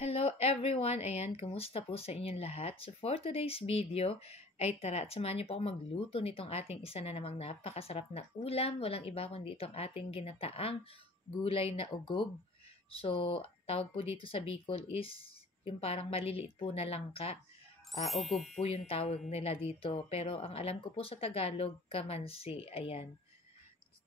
Hello everyone! Ayan, kumusta po sa inyong lahat? So for today's video, ay tara at samahan niyo po ako magluto nitong ating isa na namang napakasarap na ulam. Walang iba kundi itong ating ginataang gulay na ugob. So tawag po dito sa Bicol is yung parang maliliit po na langka. Ugob po yung tawag nila dito. Pero ang alam ko po sa Tagalog, kamansi. Ayan.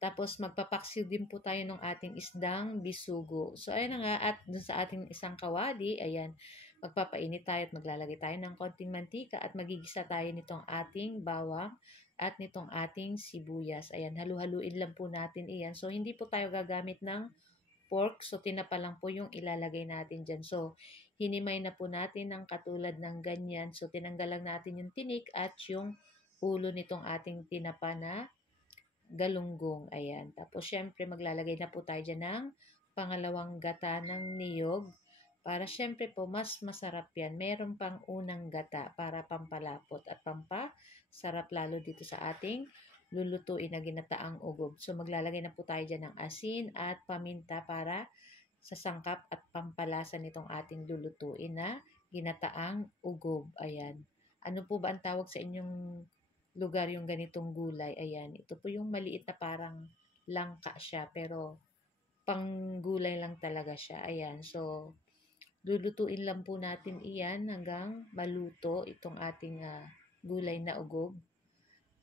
Tapos magpapaksiw din po tayo ng ating isdang bisugo. So ayun na nga, at dun sa ating isang kawali, ayan, magpapainit tayo at maglalagay tayo ng konting mantika at magigisa tayo nitong ating bawang at nitong ating sibuyas. Ayan, halu-haluin lang po natin iyan. So hindi po tayo gagamit ng pork. So tinapa lang po yung ilalagay natin dyan. So hinimay na po natin ng katulad ng ganyan. So tinanggal lang natin yung tinik at yung ulo nitong ating tinapa na galunggong. Ayan. Tapos, syempre, maglalagay na po tayo dyan ng pangalawang gata ng niyog. Para, syempre po, mas masarap yan. Meron pang unang gata para pampalapot at pampasarap lalo dito sa ating lulutuin na ginataang ugob. So, maglalagay na po tayo dyan ng asin at paminta para sa sangkap at pampalasa nitong ating lulutuin na ginataang ugob. Ayan. Ano po ba ang tawag sa inyong lugar yung ganitong gulay? Ayan, ito po yung maliit na parang langka siya, pero pang gulay lang talaga siya. Ayan, so lulutuin lang po natin iyan hanggang maluto itong ating gulay na ugob.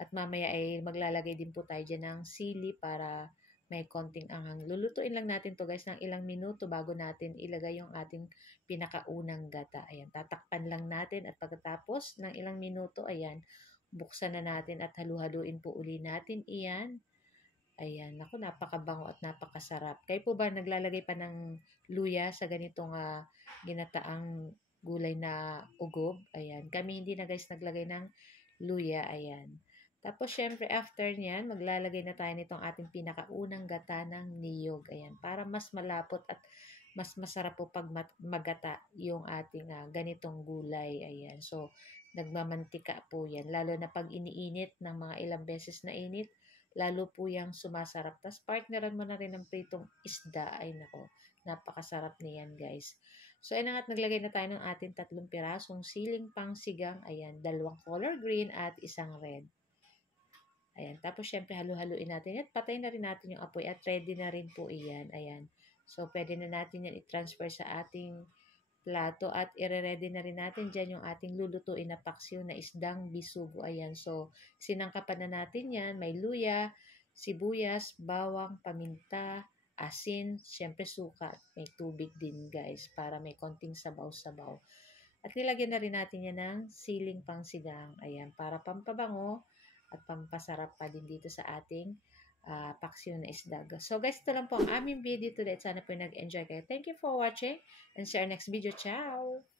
At mamaya ay maglalagay din po tayo dyan ng sili para may konting anghang. Lulutuin lang natin to guys ng ilang minuto bago natin ilagay yung ating pinakaunang gata. Ayan, tatakpan lang natin at pagkatapos ng ilang minuto, ayan, buksan na natin at halu-haluin po uli natin iyan. Ayan, naku, napakabango at napakasarap. Kayo po ba naglalagay pa ng luya sa ganitong ginataang gulay na ugob? Ayan, kami hindi na guys naglagay ng luya. Ayan. Tapos, syempre, after nyan, maglalagay na tayo nitong ating pinakaunang gata ng niyog. Ayan, para mas malapot at mas masarap po pag magata yung ating ganitong gulay. Ayan, so, nagmamantika po yan. Lalo na pag iniinit ng mga ilang beses na init, lalo po yung sumasarap. Tapos, partneran mo na rin ng pritong isda. Ay, nako, napakasarap niyan, guys. So, ayun na nga, naglagay na tayo ng ating 3 pirasong siling pang sigang. Ayan, 2 color green at 1 red. Ayan. Tapos, syempre, halu-haluin natin. At patayin na rin natin yung apoy. At ready na rin po iyan. Ayan. So, pwede na natin yan i-transfer sa ating plato. At ire-ready na rin natin dyan yung ating lulutuin na paksiw na isdang bisugo. Ayan. So, sinangkapan na natin yan. May luya, sibuyas, bawang, paminta, asin, syempre suka. May tubig din, guys, para may konting sabaw-sabaw. At nilagyan na rin natin yan ng siling pangsigang. Ayan, para pampabango at pampasarap pa din dito sa ating paksiw na isda. So guys, ito lang po ang aming video today. Sana po nag-enjoy kayo. Thank you for watching and see our next video. Ciao!